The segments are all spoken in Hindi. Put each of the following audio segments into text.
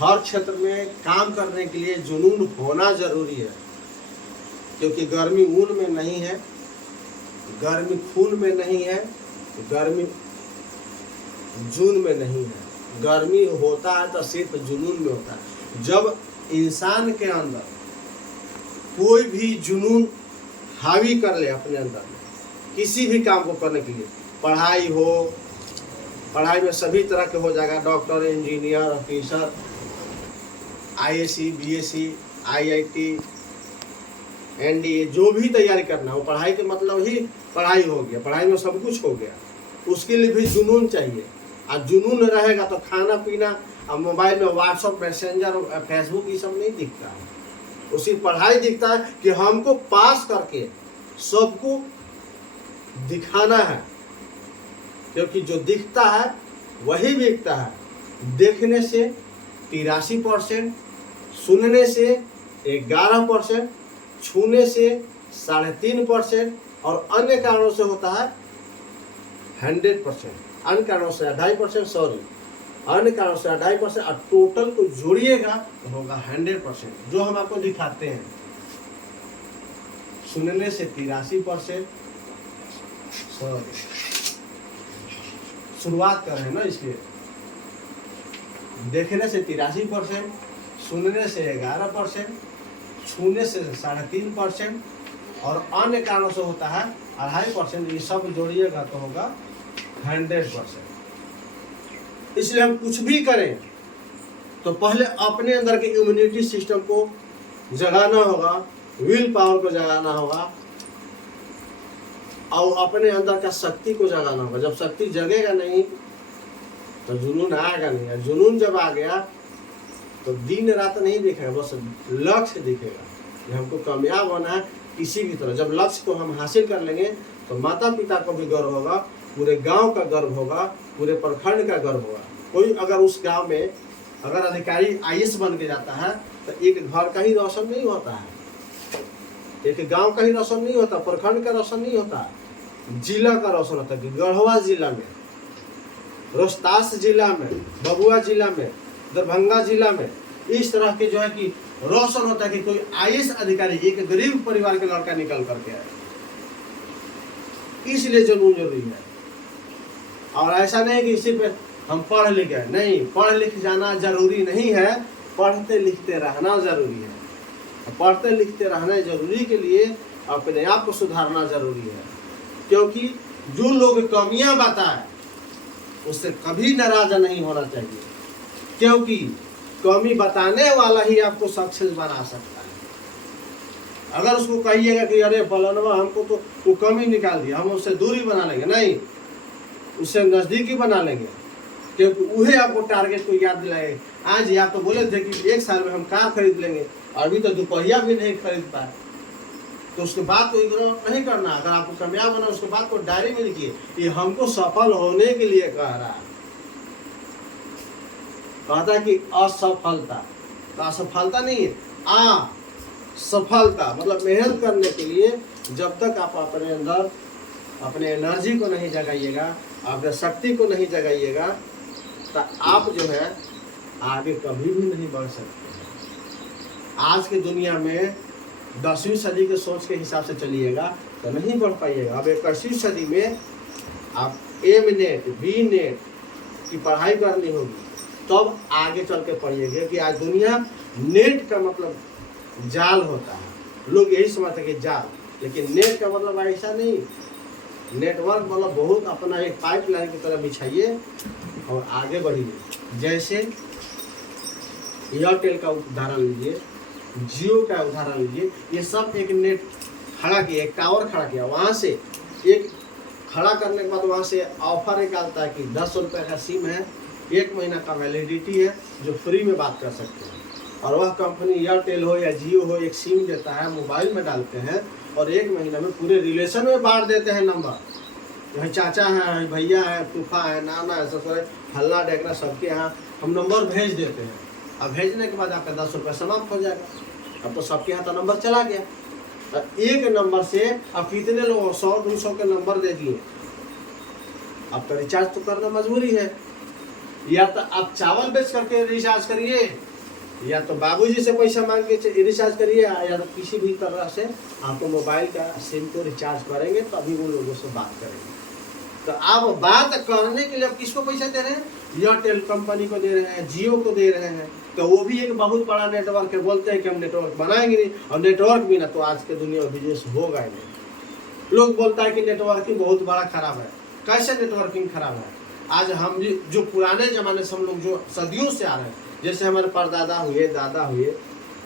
हर क्षेत्र में काम करने के लिए जुनून होना जरूरी है, क्योंकि गर्मी ऊन में नहीं है, गर्मी खून में नहीं है, गर्मी जून में नहीं है। गर्मी होता है तो सिर्फ जुनून में होता है। जब इंसान के अंदर कोई भी जुनून हावी कर ले अपने अंदर में, किसी भी काम को करने के लिए, पढ़ाई हो, पढ़ाई में सभी तरह के हो जाएगा, doctor, engineer, officer, ISC, BSc, IIT, NDA, जो भी तैयारी करना हो, पढ़ाई के मतलब ही पढ़ाई हो गया, पढ़ाई में सब कुछ हो गया, उसके लिए भी जुनून चाहिए। और जुनून रहेगा तो खाना पीना, अब मोबाइल में व्हाट्सअप, मैसेंजर, फेसबुक ये सब नहीं दिखता है, उसी पढ़ाई दिखता है कि हमको पास करके सबको दिखाना है, क्योंकि जो दिखता है वही बिकता है। देखने से 83%, सुनने से 11%, छूने से 3.5% और अन्य कारणों से होता है 100%, अन्य कारणों से 2.5%, सॉरी, अन्य कारणों से 2.5% और टोटल को जोड़िएगा तो होगा 100%, जो हम आपको दिखाते हैं। सुनने से 83%, सॉरी, शुरुआत कर रहे हैं ना इसलिए। देखने से 83%, सुनने से 11%, छूने से 3.5% और अन्य कारणों से होता है 2.5%। ये सब जोड़िएगा तो होगा 100%। इसलिए हम कुछ भी करें तो पहले अपने अंदर के इम्यूनिटी सिस्टम को जगाना होगा, विल पावर को जगाना होगा और अपने अंदर का शक्ति को जगाना होगा। जब शक्ति जगेगा नहीं तो जुनून आएगा नहीं, और जुनून जब आ गया तो दिन रात नहीं दिखेगा, बस लक्ष्य दिखेगा कि हमको कामयाब होना है किसी भी तरह। जब लक्ष्य को हम हासिल कर लेंगे तो माता पिता को भी गर्व होगा, पूरे गांव का गर्व होगा, पूरे प्रखंड का गर्व होगा। कोई अगर उस गांव में अगर अधिकारी आईएएस बन के जाता है तो एक घर का ही रोशन नहीं होता है, एक गांव का ही रोशन नहीं होता, प्रखंड का रोशन नहीं होता, जिला का रोशन होता है। गढ़वा जिला में, रोहतास जिला में, बबुआ जिला में, दरभंगा जिला में इस तरह के जो है कि रोशन होता है कि कोई आईएएस अधिकारी एक गरीब परिवार के लड़का निकल करके आए। इसलिए जुनून जरूरी है। और ऐसा नहीं कि सिर्फ हम पढ़ लिख गए, नहीं, पढ़ लिख जाना जरूरी नहीं है, पढ़ते लिखते रहना जरूरी है। पढ़ते लिखते रहना जरूरी के लिए अपने आप को सुधारना जरूरी है, क्योंकि जो लोग कमियां बताए उससे कभी नाराज नहीं होना चाहिए, क्योंकि कमी बताने वाला ही आपको सक्सेस बना सकता है। अगर उसको कहिएगा कि अरे फलाना हमको तो वो कमी निकाल दिया, हम उससे दूरी बना लेंगे, नहीं, उससे नजदीकी बना लेंगे, क्योंकि वही आपको टारगेट को याद दिलाए। आज ही आप तो बोले थे कि 1 साल में हम कार खरीद लेंगे, अभी तो दोपहिया भी नहीं खरीद पाए, तो उसके बाद को इग्नोर नहीं करना। अगर आपको कामयाब होना उसके बाद को डायरी में लिखिए, ये हमको सफल होने के लिए कह रहा है। कहता है कि असफलता, तो असफलता नहीं है, सफलता मतलब मेहनत करने के लिए जब तक आप अपने अंदर अपने एनर्जी को नहीं जगाइएगा, अपने शक्ति को नहीं जगाइएगा, तो आप जो है आगे कभी भी नहीं बढ़ सकते। आज की दुनिया में 10वीं सदी के सोच के हिसाब से चलिएगा तो नहीं बढ़ पाइएगा। अब 21वीं सदी में आप एम.नेट, बी.नेट की पढ़ाई करनी होगी, तब आगे चल के पढ़िएगा कि आज दुनिया नेट का मतलब जाल होता है। लोग यही समझते हैं कि जाल, लेकिन नेट का मतलब ऐसा नहीं। नेटवर्क मतलब बहुत अपना एक पाइपलाइन की तरह बिछाइए और आगे बढ़िए। जैसे एयरटेल का उदाहरण लीजिए, जियो का उदाहरण लीजिए, ये सब एक नेट खड़ा किया, एक टावर खड़ा किया, वहाँ से एक खड़ा करने के बाद वहाँ से ऑफर निकालता है कि 10 रुपये का सिम है, 1 महीना का वैलिडिटी है, जो फ्री में बात कर सकते हैं। और वह कंपनी एयरटेल हो या जियो हो एक सिम देता है, मोबाइल में डालते हैं और 1 महीना में पूरे रिलेशन में बांट देते हैं नंबर। यहाँ चाचा है, भैया है, फूफा है, नाना है, ससुर है, हल्ला डेकना, सबके यहाँ हम नंबर भेज देते हैं। अब भेजने के बाद आपका 10 रुपये समाप्त हो जाएगा। अब तो सबके यहाँ तो नंबर चला गया। एक नंबर से अब कितने लोग 100-200 के नंबर दे दिए, अब तो रिचार्ज तो करना मजबूरी है। या तो आप चावल बेच करके रिचार्ज करिए, या तो बाबूजी से पैसा मांग के रिचार्ज करिए, या तो किसी भी तरह से आपको मोबाइल का सिम को रिचार्ज करेंगे तभी वो लोगों से बात करेंगे। तो आप बात करने के लिए आप किसको पैसा दे रहे हैं? एयरटेल कंपनी को दे रहे हैं, जियो को दे रहे हैं। तो वो भी एक बहुत बड़ा नेटवर्क है। बोलते हैं कि हम नेटवर्क बनाएंगे नहीं, और नेटवर्क भी ना तो आज के दुनिया में बिजनेस होगा ही नहीं। लोग बोलता है कि नेटवर्किंग बहुत बड़ा खराब है। कैसे नेटवर्किंग खराब है? आज हम जो पुराने ज़माने से हम लोग जो सदियों से आ रहे हैं, जैसे हमारे परदादा हुए, दादा हुए,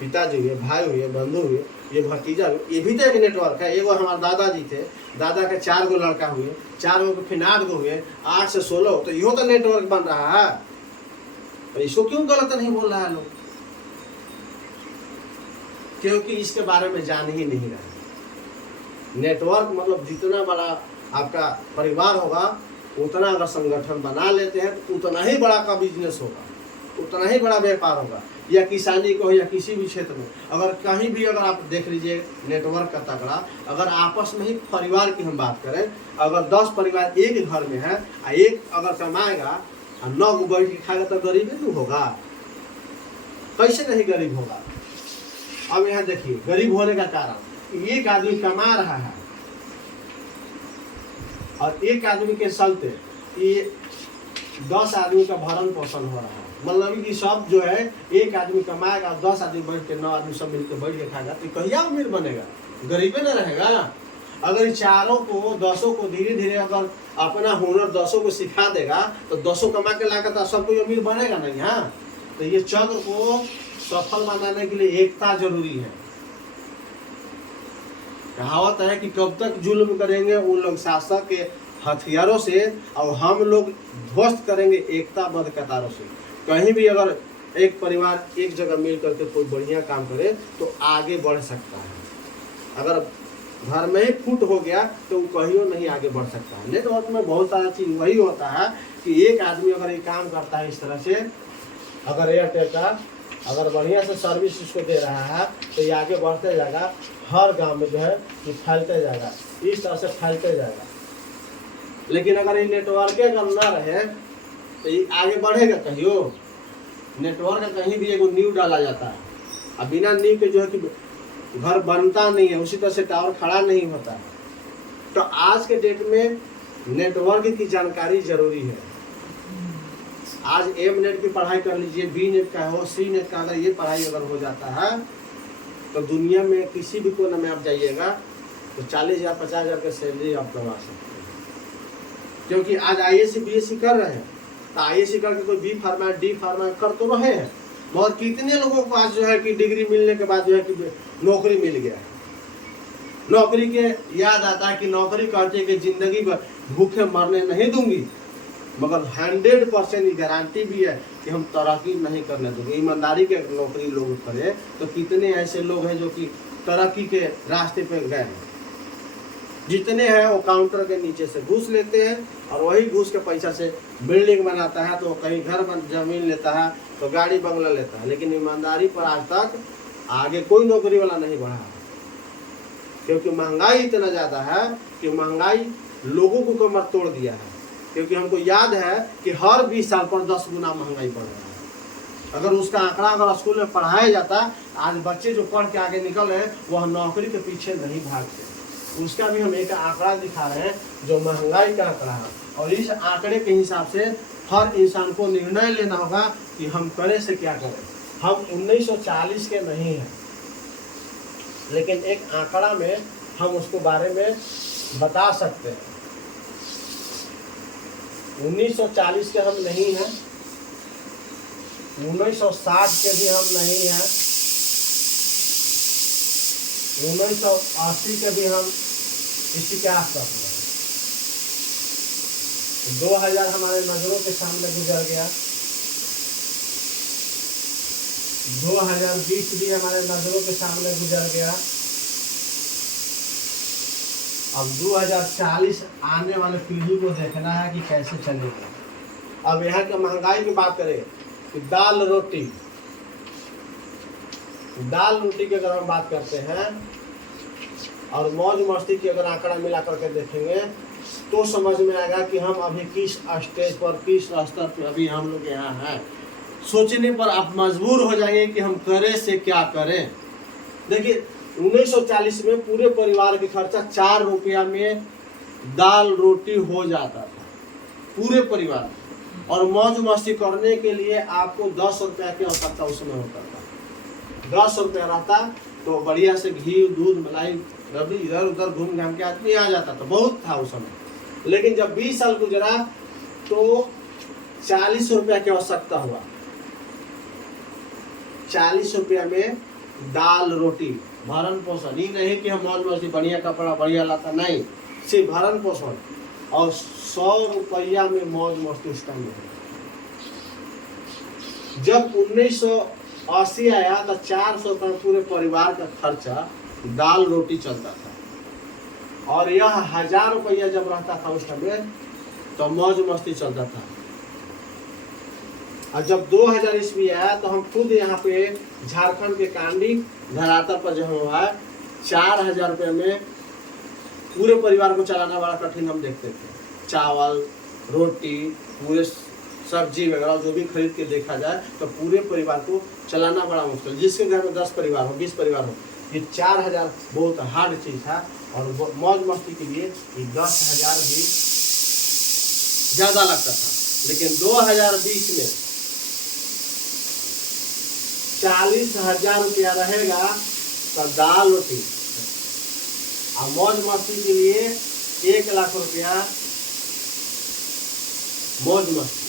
पिताजी हुए, भाई हुए, बंधु हुए, ये भतीजा हुए, ये भी तो एक नेटवर्क है। एगो हमारे दादाजी थे, दादा के 4 गो लड़का हुए, 4 गो फिर 8 गो हुए, 8 से 16, तो यो तो नेटवर्क बन रहा है। तो इसको क्यों गलत नहीं बोल रहा है लोग? क्योंकि इसके बारे में जान ही नहीं रहे। नेटवर्क मतलब जितना बड़ा आपका परिवार होगा, उतना अगर संगठन बना लेते हैं तो उतना ही बड़ा का बिजनेस होगा, उतना ही बड़ा व्यापार होगा। या किसानी को या किसी भी क्षेत्र में अगर कहीं भी अगर आप देख लीजिए नेटवर्क का तगड़ा, अगर आपस में ही परिवार की हम बात करें, अगर 10 परिवार एक घर में है, एक अगर कमाएगा और 9 गो बैठ के खाएगा तो गरीबी क्यों होगा? कैसे नहीं गरीब होगा? अब यहाँ देखिए गरीब होने का कारण, एक आदमी कमा रहा है और एक आदमी के चलते ये 10 आदमी का भरण पोषण हो रहा है। मतलब कि सब जो है एक आदमी कमाएगा, 10 आदमी बैठ के 9 आदमी सब मिलकर बैठ के खाएगा, तो कहिया अमीर बनेगा? गरीबे न रहेगा। अगर चारों को 10 को धीरे धीरे अगर अपना हुनर 10 को सिखा देगा तो 10 कमा के लाकर तो सब कोई अमीर बनेगा नहीं। हाँ, तो ये चक्र को सफल बनाने के लिए एकता जरूरी है। कहावत है कि कब तक जुल्म करेंगे उन लोग शासक के हथियारों से, और हम लोग ध्वस्त करेंगे एकताबद्ध कतारों से। कहीं भी अगर एक परिवार एक जगह मिल करके कोई बढ़िया काम करे तो आगे बढ़ सकता है। अगर घर में ही फूट हो गया तो वो कहीं नहीं आगे बढ़ सकता है। नेटवर्क में बहुत सारा चीज़ वही होता है कि एक आदमी अगर ये काम करता है इस तरह से, अगर एयरटेल का अगर बढ़िया से सर्विस इसको दे रहा है तो ये आगे बढ़ते जाएगा, हर गांव में जो है ये फैलते जाएगा, इस तरह से फैलते जाएगा। लेकिन अगर ये नेटवर्क अगर ना रहे तो ये आगे बढ़ेगा कहियो? नेटवर्क कहीं भी एगो नींव डाला जाता है, अब बिना नींव के जो है कि घर बनता नहीं है, उसी तरह से टावर खड़ा नहीं होता है। तो आज के डेट में नेटवर्क की जानकारी जरूरी है। आज एम नेट की पढ़ाई कर लीजिए, बी नेट का हो, सी नेट का, अगर ये पढ़ाई अगर हो जाता है तो दुनिया में किसी भी कोने में आप जाइएगा तो 40,000 50,000 का सैलरी आप कमा सकते हैं। क्योंकि आज IAC BSc कर रहे हैं, तो IAC करके कोई बी फार्मा डी फार्मा कर तो रहे हैं, मगर कितने लोगों को आज जो है कि डिग्री मिलने के बाद जो है कि नौकरी मिल गया है। नौकरी के याद आता है कि नौकरी कहते हैं कि जिंदगी भर भूखे मरने नहीं दूंगी, मगर 100% गारंटी भी है कि हम तरक्की नहीं करने देंगे। ईमानदारी के नौकरी लोग करें तो कितने ऐसे लोग हैं जो कि तरक्की के रास्ते पे गए हैं। जितने हैं वो काउंटर के नीचे से घूस लेते हैं और वही घूस के पैसा से बिल्डिंग बनाता है, तो कहीं घर जमीन लेता है, तो गाड़ी बंगला लेता है। लेकिन ईमानदारी पर आज तक आगे कोई नौकरी वाला नहीं बढ़ा है, क्योंकि महंगाई इतना ज़्यादा है कि महंगाई लोगों को कमर तोड़ दिया है। क्योंकि हमको याद है कि हर 20 साल पर 10 गुना महंगाई बढ़ रहा है। अगर उसका आंकड़ा अगर स्कूल में पढ़ाया जाता, आज बच्चे जो पढ़ के आगे निकल रहे हैं वह नौकरी के पीछे नहीं भागते। उसका भी हम एक आंकड़ा दिखा रहे हैं जो महंगाई का आंकड़ा है, और इस आंकड़े के हिसाब से हर इंसान को निर्णय लेना होगा कि हम करें से क्या करें। हम 1940 के नहीं हैं, लेकिन एक आंकड़ा में हम उसके बारे में बता सकते हैं। 1940 के हम नहीं हैं, 1960 के भी हम नहीं हैं, 1980 के भी हम इसी के आसपास में। 2000 हमारे नजरों के सामने गुजर गया, 2020 भी हमारे नजरों के सामने गुजर गया। अब 2040 आने वाले पीढ़ी को देखना है कि कैसे चलेगा। अब यहाँ के महंगाई की बात करें कि दाल रोटी की अगर हम बात करते हैं और मौज मस्ती की अगर आंकड़ा मिला करके देखेंगे तो समझ में आएगा कि हम अभी किस स्टेज पर, किस स्तर पर अभी हम लोग यहाँ हैं। सोचने पर आप मजबूर हो जाएंगे कि हम करें से क्या करें। देखिए 1940 में पूरे परिवार के खर्चा 4 रुपया में दाल रोटी हो जाता था पूरे परिवार, और मौज मस्ती करने के लिए आपको 10 रुपया की आवश्यकता उसमें होता था। 10 रुपया रहता तो बढ़िया से घी दूध मलाई रबड़ी इधर उधर घूम घाम के आदमी आ जाता था, बहुत था उस समय। लेकिन जब 20 साल गुजरा तो 40 रुपया की आवश्यकता हुआ। 40 रुपया में दाल रोटी भरण पोषण, ही नहीं कि हम मौज मस्ती बढ़िया कपड़ा बढ़िया लाता, नहीं, सिर्फ भरण पोषण। और 100 रुपया में मौज मस्ती उस टाइम में। जब 1980 आया तो 400 का पूरे परिवार का खर्चा दाल रोटी चलता था, और यह 1000 रुपया जब रहता था उस समय तो मौज मस्ती चलता था। और जब 2000 ईस्वी आया तो हम खुद यहाँ पे झारखंड के कांडी धरातल पर जो हुआ 4000 रुपये में पूरे परिवार को चलाना बड़ा कठिन हम देखते थे। चावल रोटी पूरे सब्जी वगैरह जो भी खरीद के देखा जाए तो पूरे परिवार को चलाना बड़ा मुश्किल। जिसके घर में 10 परिवार हो 20 परिवार हो, ये 4000 बहुत हार्ड चीज़ था। और मौज मस्ती के लिए ये 10,000 भी ज़्यादा लगता था। लेकिन 2020 में 40,000 रुपया रहेगा तो दाल रोटी, और मौज मस्ती के लिए 1 लाख रुपया मौज मस्ती।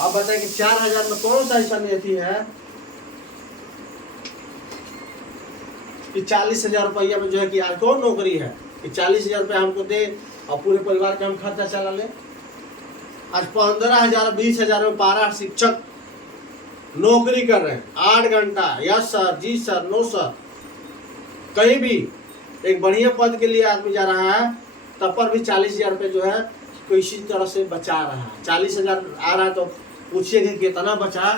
अब बताएं कि 4000 में कौन सा ऐसा नियति है कि 40,000 रुपया में जो है कि आज कौन नौकरी है कि 40,000 रुपया हमको दे और पूरे परिवार का हम खर्चा चला ले। आज 15,000 20,000 में पारा शिक्षक नौकरी कर रहे हैं 8 घंटा, यस सर, जी सर, नो सर। कहीं भी एक बढ़िया पद के लिए आदमी जा रहा है तब पर भी 40,000 रुपये जो है किसी तरह से बचा रहा है। 40,000 आ रहा है तो पूछिए कि कितना बचा,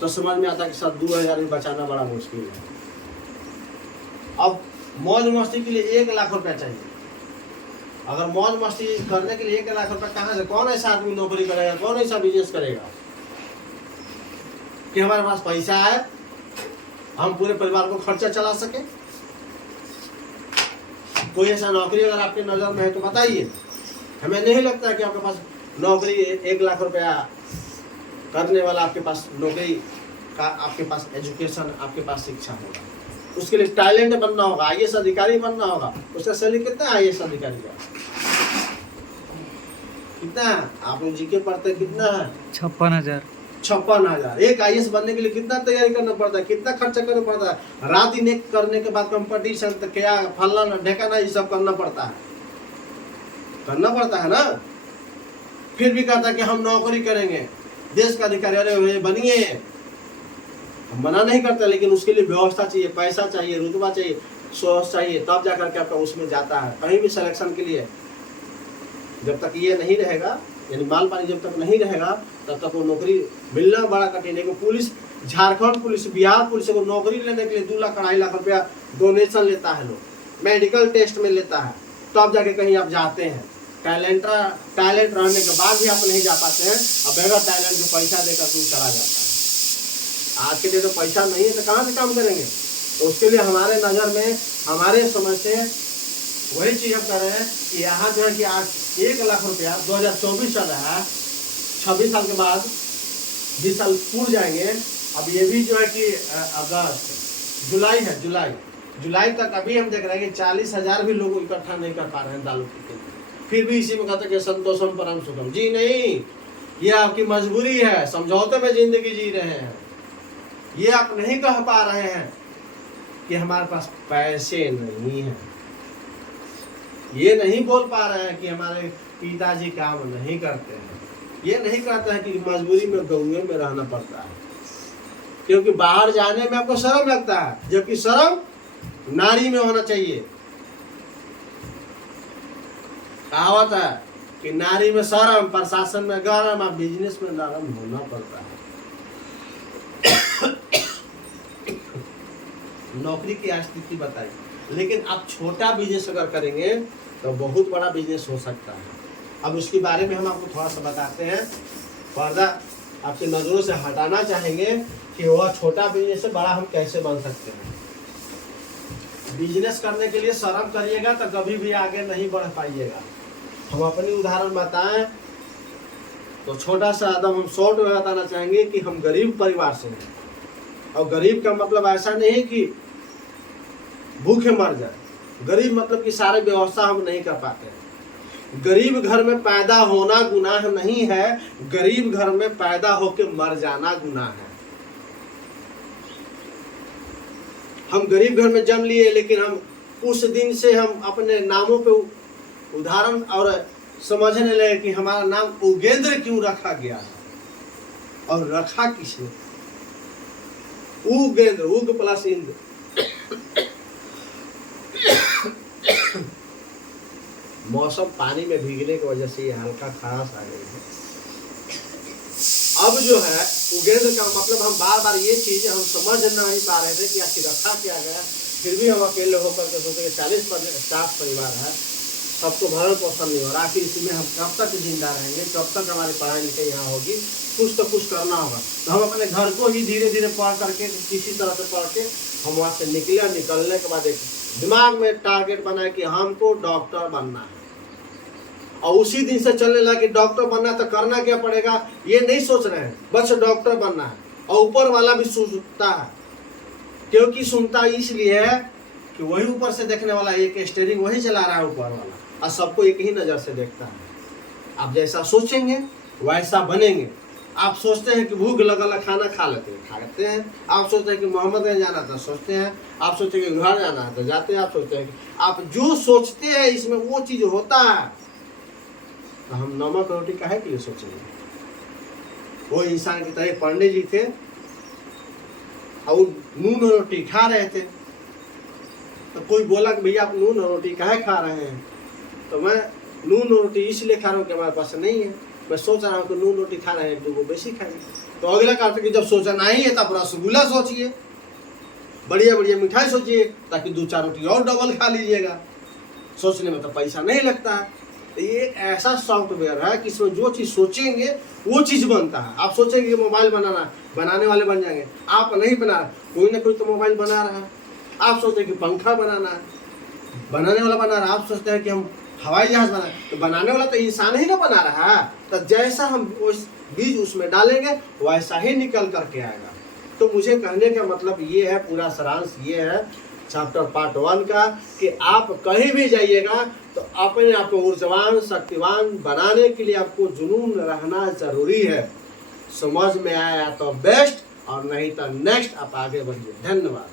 तो समझ में आता है कि सर 2,000 भी बचाना बड़ा मुश्किल है। अब मौज मस्ती के लिए 1 लाख रुपया चाहिए। अगर मौज मस्ती करने के लिए 1 लाख रुपया कहाँ से, कौन ऐसा आदमी नौकरी करेगा, कौन ऐसा बिजनेस करेगा कि हमारे पास पैसा है हम पूरे परिवार को खर्चा चला सके। कोई ऐसा नौकरी अगर आपके नज़र में है तो बताइए। हमें नहीं लगता है कि आपके पास नौकरी 1 लाख रुपया करने वाला आपके पास नौकरी का, आपके पास एजुकेशन, आपके पास शिक्षा होगा। उसके लिए टैलेंट बनना होगा, IAS अधिकारी बनना होगा। उसका सैलरी कितना है IAS अधिकारी का? कितना है? आप लोग जीके पढ़ते कितना है? 56,000। एक IAS बनने के लिए कितना तैयारी करना पड़ता है, कितना खर्चा करना पड़ता है। रात दिन एक करने के बाद कंपटीशन तो क्या फलना ढेकाना ये सब करना पड़ता है ना। फिर भी कहता है कि हम नौकरी करेंगे, देश का अधिकारी, अरे बनिए, हम मना नहीं करते, लेकिन उसके लिए व्यवस्था चाहिए, पैसा चाहिए, रुतबा चाहिए, सोच चाहिए, तब जाकर के आपका उसमें जाता है। कहीं भी सिलेक्शन के लिए जब तक ये नहीं रहेगा, यानी माल पानी जब तक नहीं रहेगा तब तक वो नौकरी मिलना बड़ा कठिन है। Police, Jharkhand police, Bihar police को नौकरी लेने के लिए 2 लाख 2.5 लाख रुपया डोनेशन लेता है लोग, मेडिकल टेस्ट में लेता है, तब जाके कहीं आप जाते हैं। टैलेंट रहने के बाद भी आप नहीं जा पाते हैं, अब बगैर टैलेंट जो पैसा देकर तुम चला जाता है। आज के लिए तो पैसा नहीं है तो कहाँ से काम करेंगे। तो उसके लिए हमारे नज़र में, हमारे समझ से वही चीज़ हम कर रहे हैं कि यहाँ जो है कि आज 1 लाख रुपया 2024 चल रहा है, 26 साल के बाद 20 साल पूर्ण जाएंगे। अब ये भी जो है कि अगस्त जुलाई है, जुलाई तक अभी हम देख रहे हैं कि 40,000 भी लोग इकट्ठा नहीं कर पा रहे हैं दालों के लिए। फिर भी इसी में कहते हैं कि संतोषम परम सुखम। जी नहीं, ये आपकी मजबूरी है, समझौते में जिंदगी जी रहे हैं। ये आप नहीं कह पा रहे हैं कि हमारे पास पैसे नहीं हैं, ये नहीं बोल पा रहे हैं कि हमारे पिताजी काम नहीं करते हैं, ये नहीं कहते हैं कि मजबूरी में गौए में रहना पड़ता है, क्योंकि बाहर जाने में आपको शर्म लगता है, जबकि शर्म नारी में होना चाहिए। कहावत है कि नारी में शर्म, प्रशासन में गरम, और बिजनेस में नरम होना पड़ता है। नौकरी की स्थिति बताई, लेकिन आप छोटा बिजनेस अगर करेंगे तो बहुत बड़ा बिजनेस हो सकता है। अब उसके बारे में हम आपको थोड़ा सा बताते हैं, पर्दा आपकी नज़रों से हटाना चाहेंगे कि वह छोटा बिजनेस से बड़ा हम कैसे बन सकते हैं। बिजनेस करने के लिए शर्म करिएगा तो कभी भी आगे नहीं बढ़ पाइएगा। हम अपनी उदाहरण बताएं तो छोटा सा एकदम हम शॉर्ट में बताना चाहेंगे कि हम गरीब परिवार से हैं, और गरीब का मतलब ऐसा नहीं कि भूखे मर जाए, गरीब मतलब कि सारे व्यवस्था हम नहीं कर पाते हैं। गरीब घर में पैदा होना गुनाह नहीं है, गरीब घर में पैदा होकर मर जाना गुनाह है। हम गरीब घर में जन्म लिए, लेकिन हम उस दिन से हम अपने नामों पे उदाहरण और समझने लगे कि हमारा नाम उगेंद्र क्यों रखा गया है, और रखा किसने? उगेंद्र, उग प्लस इंद्र। मौसम पानी में भीगने की वजह से ये हल्का खराश आ गई है। अब जो है उगेंद्र का मतलब हम बार बार ये चीज हम समझ नहीं पा रहे थे कि आखिर रखा क्या गया। फिर भी हम अकेले होकर के सोचे 40-50 परिवार है, सबको भरण पोषण नहीं हो रहा, आखिर इसी में हम कब तक जिंदा रहेंगे, कब तक हमारी पढ़ाई लिखाई यहाँ होगी, कुछ तो कुछ करना होगा। तो हम अपने घर को ही धीरे धीरे पढ़ करके किसी तरह से पढ़ के हम वहाँ से निकले। निकलने के बाद एक दिमाग में टारगेट बनाया कि हमको डॉक्टर बनना है, और उसी दिन से चलने लगा कि डॉक्टर बनना है तो करना क्या पड़ेगा ये नहीं सोच रहे हैं, बस डॉक्टर बनना है। और ऊपर वाला भी सुनता है, क्योंकि सुनता इसलिए है कि वही ऊपर से देखने वाला, एक स्टीयरिंग वही चला रहा है ऊपर वाला, और सबको एक ही नज़र से देखता है। आप जैसा सोचेंगे वैसा बनेंगे। आप सोचते हैं कि भूख लगल खाना खा लेते हैं। आप सोचते हैं कि मोहम्मदगंज जाना था, सोचते हैं। आप सोचते हैं कि घर जाना है तो जाते हैं। आप सोचते हैं कि आप जो सोचते हैं इसमें वो चीज़ होता है। तो हम नमक रोटी काहे के लिए सोचेंगे? वो इंसान की तरह पंडित जी थे और नून रोटी खा रहे थे, तो कोई बोला कि भैया आप नून रोटी काहे खा रहे हैं? तो मैं नून रोटी इसलिए खा रहा हूँ कि हमारे पास नहीं है, मैं सोच रहा हूँ कि नून रोटी खा रहे हैं तो वो बेसी खाएंगे। तो अगला कहते कि जब सोचना ही है तब रसगुल्ला सोचिए, बढ़िया बढ़िया मिठाई सोचिए, ताकि 2-4 रोटी और डबल खा लीजिएगा। सोचने में तो पैसा नहीं लगता है। तो ये एक ऐसा सॉफ्टवेयर है कि इसमें जो चीज़ सोचेंगे वो चीज़ बनता है। आप सोचेंगे कि मोबाइल बनाना, बनाने वाले बन जाएंगे, आप नहीं बना रहे, कोई ना कोई तो मोबाइल बना रहा है। आप सोचते हैं कि पंखा बनाना है, बनाने वाला बना रहा है। आप सोचते हैं कि हम हवाई जहाज बनाए, तो बनाने वाला तो इंसान ही ना बना रहा है। तो जैसा हम उस बीज उसमें डालेंगे वैसा ही निकल करके आएगा। तो मुझे कहने का मतलब ये है, पूरा सारांश ये है चैप्टर पार्ट 1 का, कि आप कहीं भी जाइएगा तो अपने आप को ऊर्जावान शक्तिवान बनाने के लिए आपको जुनून रहना जरूरी है। समझ में आया तो बेस्ट, और नहीं तो नेक्स्ट आप आगे बढ़िए। धन्यवाद।